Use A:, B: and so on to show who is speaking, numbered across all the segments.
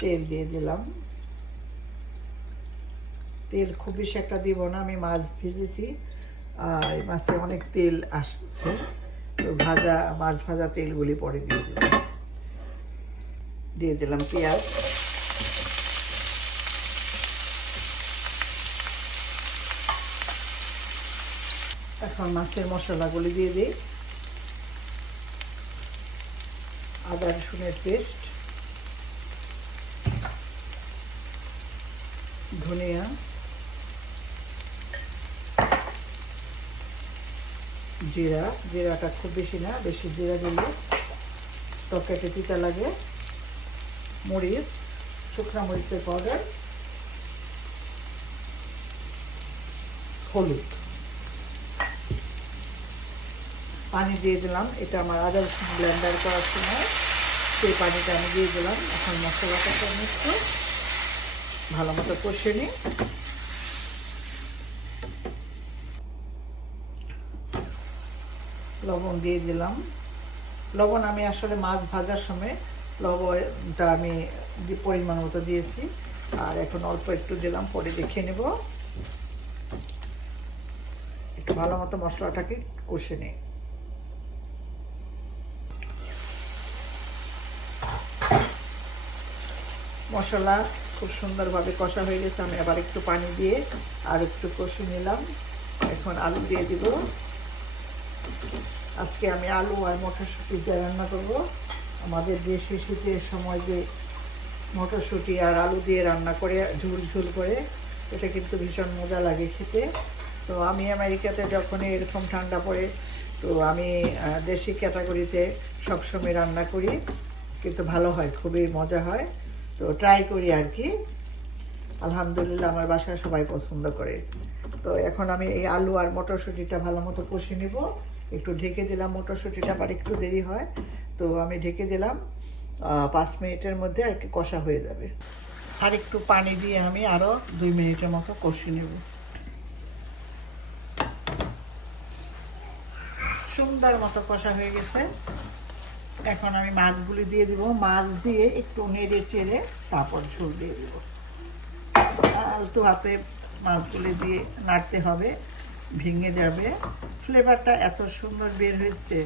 A: তেল দিয়ে দিলাম। তেল খুব বেশি একটা দিব না, আমি মাছ ভেজেছি। আর মাছে অনেক তেল আসছে, তো ভাজা, মাছ ভাজা তেলগুলি পরে দিয়ে দিলাম। দিয়ে দিলাম পেঁয়াজ। এখন মাছের মশলাগুলি দিয়ে দিই। আদা রসুনের পেস্ট। ধনিয়া, জিরা, জিরাটা খুব বেশি না, বেশি জিরা দিলে তরকারিতে তিতা লাগে। মরিচ, শুকনা মরিচের পাউডার হলুদ। পানি দিয়ে দিলাম। এটা আমার আদা রসুন করার সময় সেই পানিটা আমি দিয়ে দিলাম। এখন মশলাটা একটু ভালো মতো কষে নিই। লবণ দিয়ে দিলাম। লবণ আমি আসলে মাছ ভাজার সময় লবণটা আমি পরিমাণ মতো দিয়েছি। আর এখন অল্প একটু দিলাম, পরে দেখে নেব। একটু ভালো মতো মশলাটাকে কষে নিই। মশলা খুব সুন্দরভাবে কষা হয়ে গেছে। আমি আবার একটু পানি দিয়ে আর একটু কষে নিলাম। এখন আলু দিয়ে দিব। আজকে আমি আলু আর মটরশুঁটি দিয়ে রান্না করব। আমাদের দেশে শীতের সময় যে মটরশুঁটি আর আলু দিয়ে রান্না করে, ঝুল ঝুল করে, এটা কিন্তু ভীষণ মজা লাগে খেতে। তো আমি আমেরিকাতে যখন এরকম ঠান্ডা পড়ে, তো আমি দেশি ক্যাটাগরিতে সবসময় রান্না করি। কিন্তু ভালো হয়, খুবই মজা হয়। তো ট্রাই করি আর কি আলহামদুলিল্লাহ আমার বাসায় সবাই পছন্দ করে। তো এখন আমি এই আলু আর মটরশুঁটিটা ভালো মতো কষে নিব। একটু ঢেকে দিলাম, মটরশুঁটিটা আবার একটু দেরি হয়। তো আমি ঢেকে দিলাম। পাঁচ মিনিটের মধ্যে আর কি কষা হয়ে যাবে। আর একটু পানি দিয়ে আমি আরও দুই মিনিটের মতো কষে নেব। সুন্দর মতো কষা হয়ে গেছে। এখন আমি মাছগুলি দিয়ে দিব। মাছ দিয়ে একটু নেড়ে চেড়ে তারপর ঝোল দিয়ে দিব। আলতু হাতে মাছগুলি দিয়ে নাড়তে হবে, ভেঙে যাবে। ফ্লেভারটা এত সুন্দর বের হয়েছে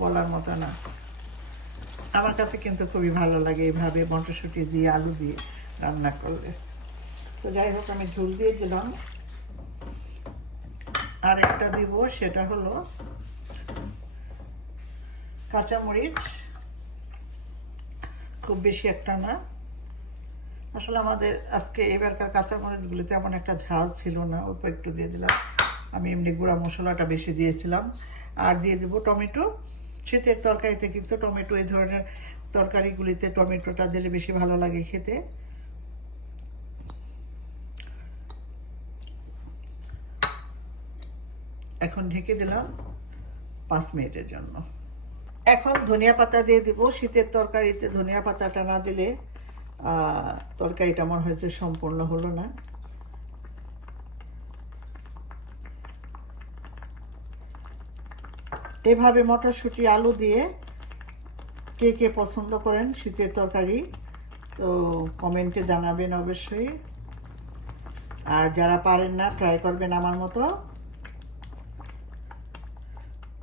A: বলার মতো না। আমার কাছে কিন্তু খুবই ভালো লাগে এইভাবে মটরশুঁটি দিয়ে, আলু দিয়ে রান্না করলে। তো যাই হোক, আমি ঝোল দিয়ে দিলাম। আর একটা দিব, সেটা হলো কাঁচামরিচ, খুব বেশি একটা না। আসলে আমাদের আজকে এবারকার কাঁচামরিচগুলি তেমন একটা ঝাল ছিল না, অল্প একটু দিয়ে দিলাম। আমি এমনি গুঁড়া মশলাটা বেশি দিয়েছিলাম। আর দিয়ে দেবো টমেটো। শীতের তরকারিতে কিন্তু টমেটো, এই ধরনের তরকারিগুলিতে টমেটোটা দিলে বেশি ভালো লাগে খেতে। এখন ঢেকে দিলাম পাঁচ মিনিটের জন্য। এখন ধনিয়া পাতা দিয়ে দিব, শীতের তরকারিতে ধনিয়া পাতাটা না দিলে তরকারিটা আমার হয়েছে সম্পূর্ণ হলো না। এভাবে মটরশুঁটি, আলু দিয়ে কে কে পছন্দ করেন শীতের তরকারি, তো কমেন্টে জানাবেন অবশ্যই। আর যারা পারেন না ট্রাই করবেন আমার মতো।